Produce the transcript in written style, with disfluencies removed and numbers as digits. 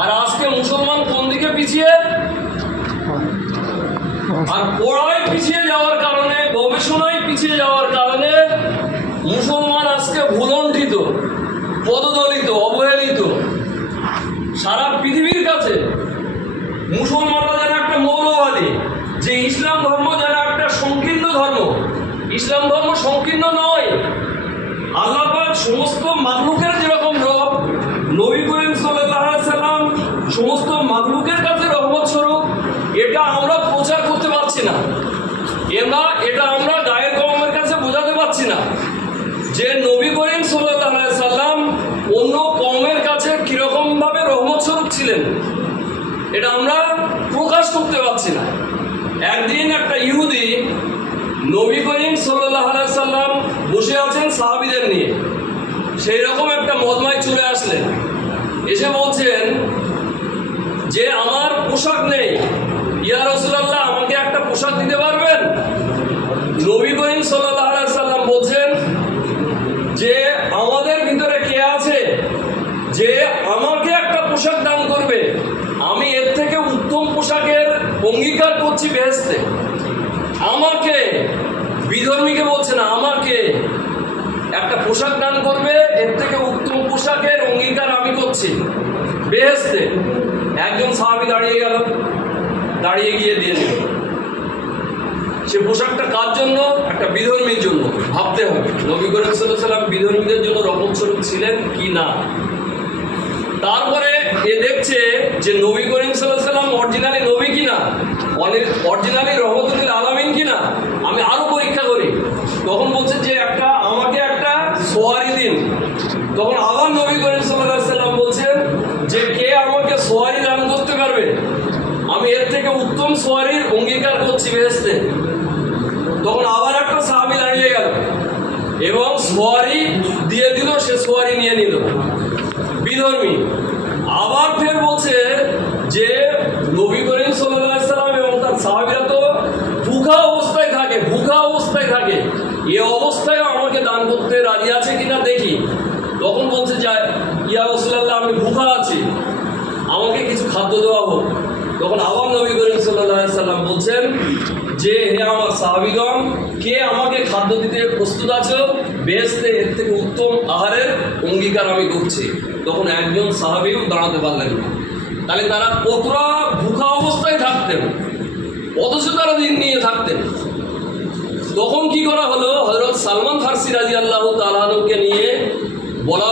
আর আজকে মুসলমান কোন দিকে পিছিয়ে? আর পড়ায় পিছিয়ে যাওয়ার কারণে, গবেষণায় পিছিয়ে যাওয়ার কারণে মুসলমান আজকে ভুলণ্ঠিত, পদদলিত, অবহেলিত। সারা পৃথিবীর কাছে মুসলমানরা যেন একটা মৌলবাদী, যে ইসলাম ধর্ম যেন একটা সংকীর্ণ ধর্ম। ইসলাম ধর্ম সংকীর্ণ নয়। আল্লাহ পাক সমস্ত মাখলুকের যেরকম রব, নবী করিম সাল্লাল্লাহু আলাইহি সাল্লাম সমস্ত মাখলুকের কাছে রহমত স্বরূপ, এটা আমরা প্রচার করতে পারছি না। এটা আমরা গায়ের কওমের কাছে বোঝাতে পারছি না যে নবী করিম সাল্লাল্লাহু আলাইহি সাল্লাম অন্য কওমের কাছে কিরকম ভাবে রহমত স্বরূপ ছিলেন, এটা আমরা প্রকাশ করতে পারছি না। একদিন একটা ইহুদি নবী করিম সাল্লাল্লাহু আলাইহি সাল্লাম বসে আছেন সাহাবীদের নিয়ে, সেই রকম একটা মজমায় চলে আসলেন। এসে বলছেন যে আমার পোশাক নেই, ইয়া রাসূলুল্লাহ আমাকে একটা পোশাক দিতে পারবেন? নবী করিম সাল্লাল্লাহু আলাইহি সাল্লাম বলছেন যে আমাদের ভিতরে কে আছে যে আমাকে একটা পোশাক দান করবে? আমি এর থেকে উত্তম পোশাকের অঙ্গীকার করছি বেহেশতে। আমাকে, বিধর্মীকে বলছে না, আমাকে একটা পোশাক দান করবে, এর থেকে উত্তম পোশাকের অঙ্গীকার আমি করছি বেহেশতে। একজন সাহাবী দাঁড়িয়ে গেল, দাঁড়িয়ে গিয়ে দিয়ে দিল। সে পোশাকটা কার জন্য? একটা বিধর্মীর জন্য। ভাবতে হবে নবী করিম সাল্লাল্লাহু আলাইহি সাল্লাম বিধর্মীদের জন্য রহমত স্বরূপ ছিলেন কি না। তারপরে এ দেখছে যে নবী করিম সাল্লাল্লাহু আলাইহি সাল্লাম অরিজিনালি নবী কিনা, অরিজিনালি রহমতুল আলামিন কিনা, আমি আরো পরীক্ষা করি। তখন বলছে যে আমাকে একটা সোয়ারি দিন। তখন আবার নবী করিম সাল্লাল্লাহু আলাইহি সাল্লাম বলছেন যে কে আমাকে সোয়ারি দান করতে পারবে? আমি এর থেকে উত্তম সোয়ারির অঙ্গীকার করছি বেহেশতে। তখন আবার একটা সাহাবী দাঁড়িয়ে গেল এবং সোয়ারি দিয়ে দিল, সে সোয়ারি নিয়ে নিল, বিধর্মী। আবার ফের বলছে যে নবী করিম সাল্লাল্লাহু আলাইহি সাল্লাম এবং তার সাহাবীরা তো ভুখা অবস্থায় থাকে, এ অবস্থায় আমাকে দান করতে রাজি আছে কিনা দেখি। তখন বলছে যে ইয়া রাসূলুল্লাহ আমি ভুখা আছি, আমাকে কিছু খাদ্য দেওয়া হোক। তখন আবার নবী করিম সাল্লাল্লাহু আলাইহি সাল্লাম বলছেন যে হে আমার সাহাবীগণ, কে আমাকে খাদ্য দিতে প্রস্তুত আছো? বেহেশতে এর থেকে উত্তম আহারের অঙ্গীকার আমি করছি। তখন একজন সাহাবীও দাঁড়াতে পারলেন না। তাহলে তারা কতটা ভুখা অবস্থায় থাকতেন, অথচ তারা দিন নিয়ে থাকতেন। তখন কি করা হলো? হযরত সালমান ফারসি রাদিয়াল্লাহু তাআলা আনহুকে নিয়ে বলা